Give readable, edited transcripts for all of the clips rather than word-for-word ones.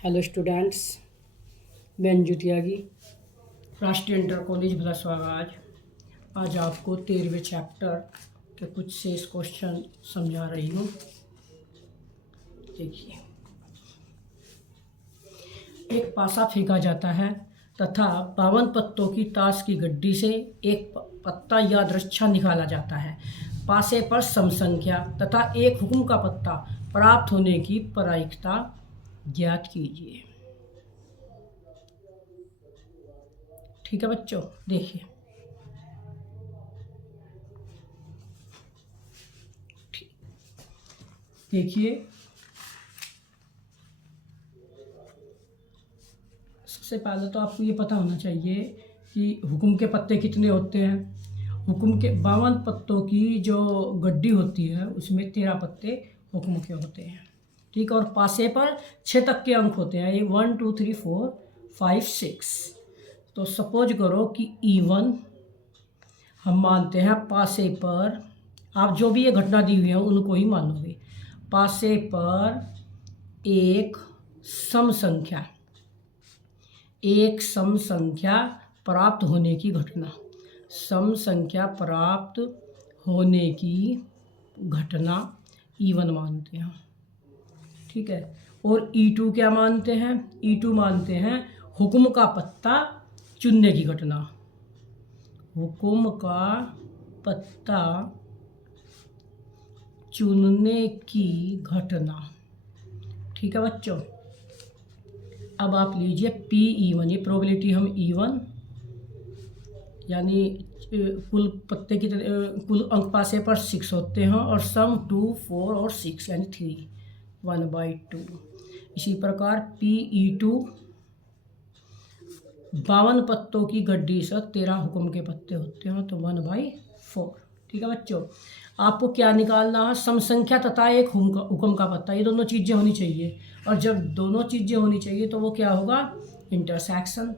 Hello students, मैं अंजू त्यागी, राष्ट्रीय inter college भलसवागाज। आज आपको 13वें चैप्टर के कुछ शेष क्वेश्चन समझा रही हूँ। देखिए, एक पासा फेंका जाता है तथा 52 पत्तों की ताश की गड्डी से एक पत्ता यादृच्छा निकाला जाता है। पासे पर सम संख्या तथा एक हुक्म का पत्ता प्राप्त होने की प्रायिकता ज्ञात कीजिए। ठीक है बच्चों, देखिए देखिए सबसे पहले तो आपको ये पता होना चाहिए कि हुक्म के पत्ते कितने होते हैं। हुक्म के 52 पत्तों की जो गड्डी होती है उसमें 13 पत्ते हुक्म के होते हैं। ठीक है, और पासे पर 6 तक के अंक होते हैं। ये 1 2 3 4 5 6। तो सपोज करो कि E1 हम मानते हैं पासे पर, आप जो भी ये घटना दी हुई है उनको ही मानोगे। पासे पर एक सम संख्या प्राप्त होने की घटना, सम संख्या प्राप्त होने की घटना E1 मानते हैं। ठीक है, और E2 क्या मानते हैं? E2 मानते हैं हुक्म का पत्ता चुनने की घटना, हुक्म का पत्ता चुनने की घटना। ठीक है बच्चों, अब आप लीजिए PE1, ये प्रोबेबिलिटी हम E1 यानी कुल पत्ते की कुल अंक पासे पर 6 होते हैं और सम 2 4 और 6 यानी 3 1/2। इसी प्रकार PE2 52 पत्तों की गड्डी से 13 हुक्म के पत्ते होते हैं तो 1/4। ठीक है बच्चों, आपको क्या निकालना है? सम संख्या तथा एक हुक्म का पत्ता, ये दोनों चीज़ें होनी चाहिए। और जब दोनों चीज़ें होनी चाहिए तो वो क्या होगा? Intersection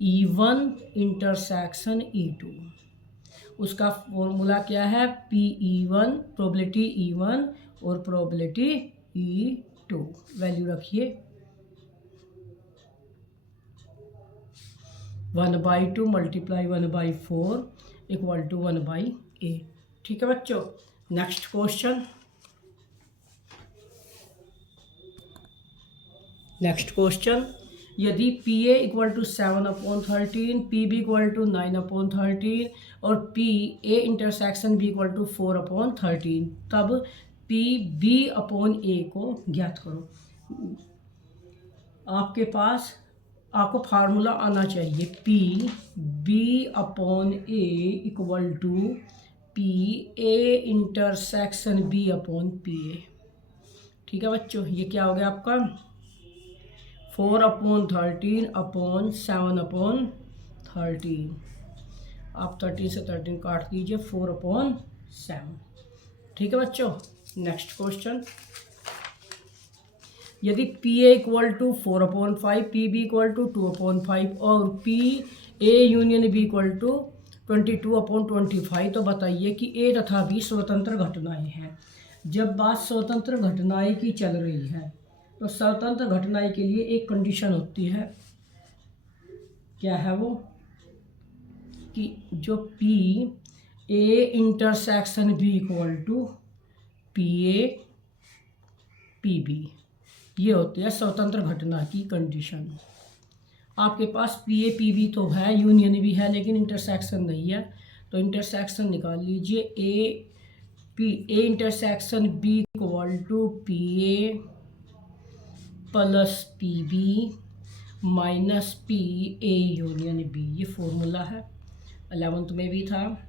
E1 intersection E2। उसका फॉर्मूला क्या है? PE1 प्रोबेबिलिटी E1 और प्रोबेबिलिटी E2। वैल्यू रखिए 1/2 मल्टीप्लाई 1/4 इक्वल टू 1/8। ठीक है बच्चों, नेक्स्ट क्वेश्चन, यदि PA equal to 7/13, PB equal to 9/13 और PA intersection B equal to 4/13, तब PB/A को ज्ञात करो। आपको फार्मूला आना चाहिए PB/A equal to PA intersection B/PA। ठीक है बच्चों, ये क्या हो गया आपका? 4/13/7/13। आप 13 से 13 काट दीजिए, 4/7। ठीक है बच्चों, नेक्स्ट क्वेश्चन, यदि PA equal to 4/5, PB equal to 2/5 और PA union B equal to 22/25, तो बताइए कि A तथा B स्वतंत्र घटनाएं हैं। जब बात स्वतंत्र घटनाएं की चल रही है तो स्वतंत्र घटनाएं के लिए एक कंडीशन होती है। क्या है वो? कि जो PA intersection B equal to PA PB, ये होती है स्वतंत्र घटना की कंडीशन। आपके पास PA PB तो है, यूनियन भी है, लेकिन इंटरसेक्शन नहीं है। तो इंटरसेक्शन निकाल लीजिए। A intersection B equal to PA plus PB minus PA union B, ये फॉर्मूला है, 11th में भी था।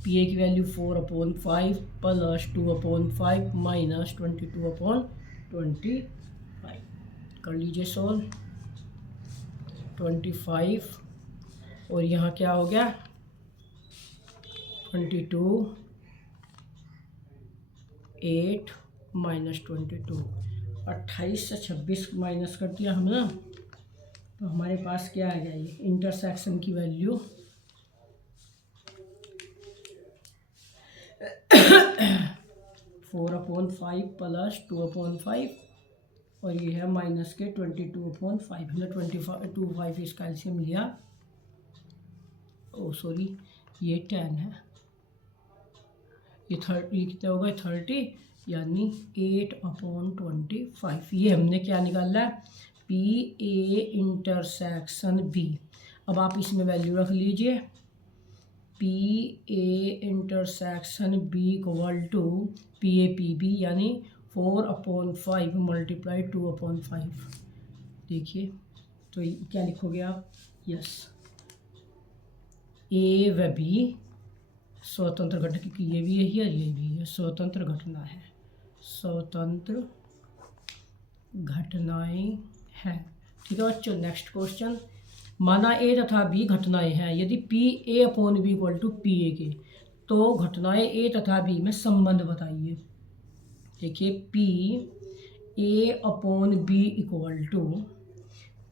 PA की वैल्यू 4/5 प्लस 2/5 माइनस 22/25। कर लीजिए सोल्व। 25 और यहाँ क्या हो गया? 22 8 माइनस 22, 28 से 26 माइनस कर दिया हमने ना, तो हमारे पास क्या आ गया? ये इंटरसेक्शन की वैल्यू 4/5 प्लस 2/5 और ये है माइनस के 22/5। हमने 25 इसका एलसीएम लिया। ओ सॉरी, ये 10 है, ये कितना होगा 30, यानी 8/25। ये हमने क्या निकाला है, पी ए इंटरसेक्शन बी। अब आप इसमें वैल्यू रख लीजिए, P A intersection B equal to P A P B, यानी 4/5 मल्टीप्लाई 2/5। देखिए तो क्या लिखोगे आप, यस, ए व बी स्वतंत्र घटना, क्योंकि ये भी यही है ये भी है, स्वतंत्र घटना है, स्वतंत्र घटनाएं हैं। ठीक है बच्चों, नेक्स्ट क्वेश्चन, माना ए तथा बी घटनाएं हैं, यदि P A upon B equal to P A के, तो घटनाएं ए तथा बी में संबंध बताइए। देखिए P A upon B equal to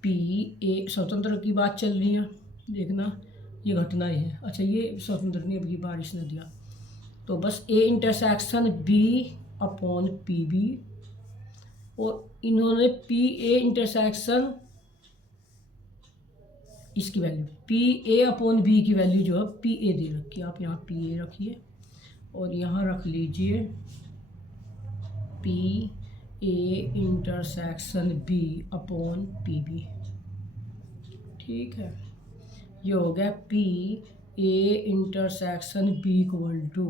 P A, स्वतंत्र की बात चल रही है, देखना ये घटनाएं हैं। अच्छा ये स्वतंत्र नहीं, अभी बारिश ने दिया, तो बस A intersection B upon P B, और इन्होंने पी ए इंटरसेक्शन इसकी value P A upon B की वैल्यू जो है पी ए दे रखी है, आप यहाँ पी ए रखिए और यहाँ रख लीजिए P A intersection B upon P B. ठीक है, ये हो गया P A intersection B equal to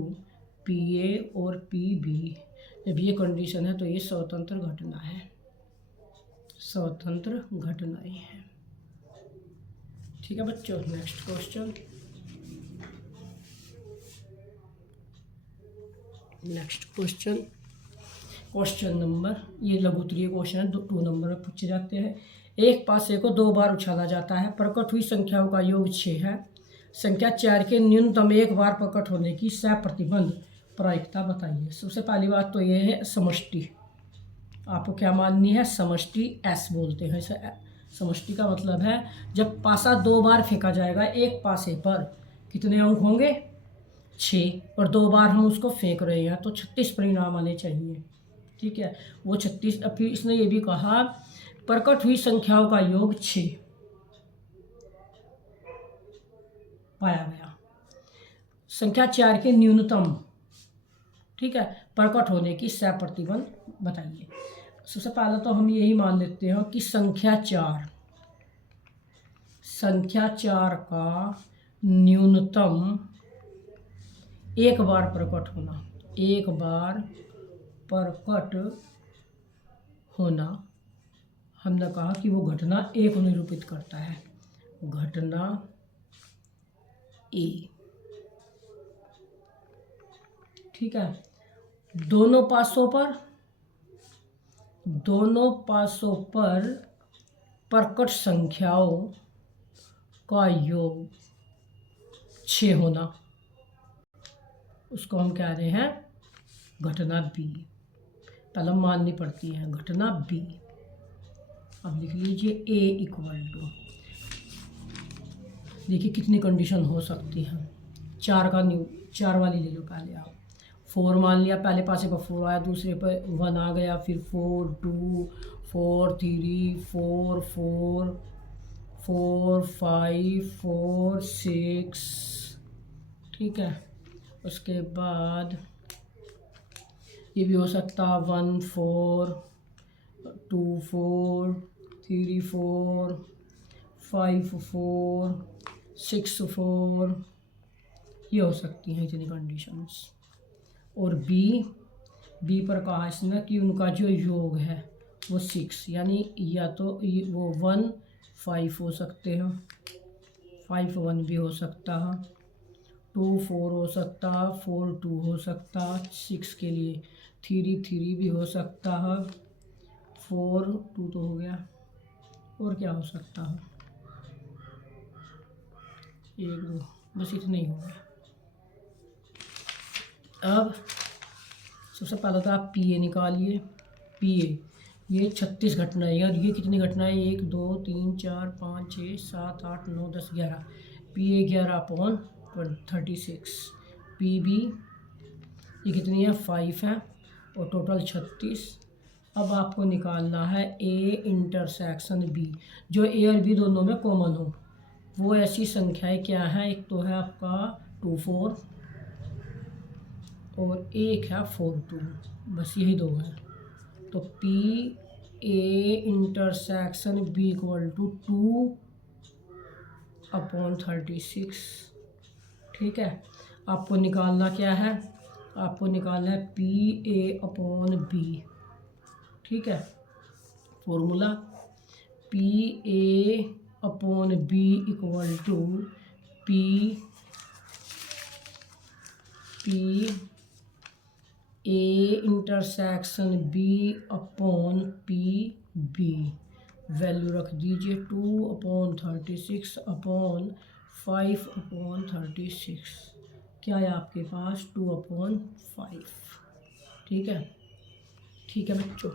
P A और पी बी। जब ये कंडीशन है तो ये स्वतंत्र घटना है, स्वतंत्र घटनाएं हैं। ठीक है बच्चों, नेक्स्ट क्वेश्चन, क्वेश्चन नंबर, ये लघुत्तरीय क्वेश्चन है, 2 नंबर में पूछे जाते हैं। एक पासे को 2 बार उछाला जाता है, प्रकट हुई संख्याओं का योग 6 है, संख्या 4 के न्यूनतम एक बार प्रकट होने की सहप्रतिबंध प्रायिकता बताइए। सबसे पहली बात तो ये है समष्टि, आपको क्या माननी है, समष्टि एस बोलते हैं इसे। समष्टि का मतलब है जब पासा 2 बार फेंका जाएगा, एक पासे पर कितने अंक होंगे, 6, और 2 बार हम उसको फेंक रहे हैं तो 36 परिणाम आने चाहिए। ठीक है, वो 36। अब फिर इसने ये भी कहा प्रकट हुई संख्याओं का योग 6 पाया गया, संख्या 4 के न्यूनतम, ठीक है, प्रकट होने की सहप्रतिबंध बताइए। सबसे पहले तो हम यही मान लेते हैं कि संख्या 4 का न्यूनतम एक बार प्रकट होना, एक बार प्रकट होना, हमने कहा कि वो घटना ए को निरूपित करता है, घटना ए। ठीक है, दोनों पासों पर प्रकट संख्याओं का योग 6 होना, उसको हम कह रहे हैं घटना बी। पहले माननी पड़ती है घटना बी। अब लिख लीजिए ए इक्वल टू, देखिए कितनी कंडीशन हो सकती है, 4 वाली ले लो पहले आप, 4 मान लिया, पहले पासे पर 4 आया, दूसरे पर 1 आ गया, फिर 4 2 4 3 4 4 4 5 4 6। ठीक है, उसके बाद ये भी हो सकता 1 4 2 4 3 4 5 4 6 4, ये हो सकती हैं इतनी कंडीशंस। और बी पर कहा इसने कि उनका जो योग है वो 6, यानी या तो वो 1 5 हो सकते हैं, 5 1 भी हो सकता है, 2 4 हो सकता है, 4 2 हो सकता है, 6 के लिए 3 3 भी हो सकता है, 4 2 तो हो गया, और क्या हो सकता है, 1 2, बस इतना ही हो गया। अब सबसे पहले तो आप पी ए निकालिए, पी ए ये 36 घटनाएं, और ये कितनी घटनाएं, 1 2 3 4 5 6 7 8 9 10 11, पी ए 11/36, पी बी ये कितनी है 5 है, और टोटल 36। अब आपको निकालना है ए इंटरसेक्शन बी, जो ए और बी दोनों में कॉमन हो। वो ऐसी संख्याएं क्या हैं, एक तो है आपका 2 4 और एक है 4 2, बस यही दो हैं। तो P A intersection B equal to 2/36। ठीक है, आपको निकालना क्या है, आपको निकालना है पी ए अपॉन बी। ठीक है, formula P A upon B equal to P A intersection B upon P B. Value रख दीजिए 2/36 अपॉन 5/36। क्या है आपके पास 2/5। ठीक है, ठीक है बच्चों।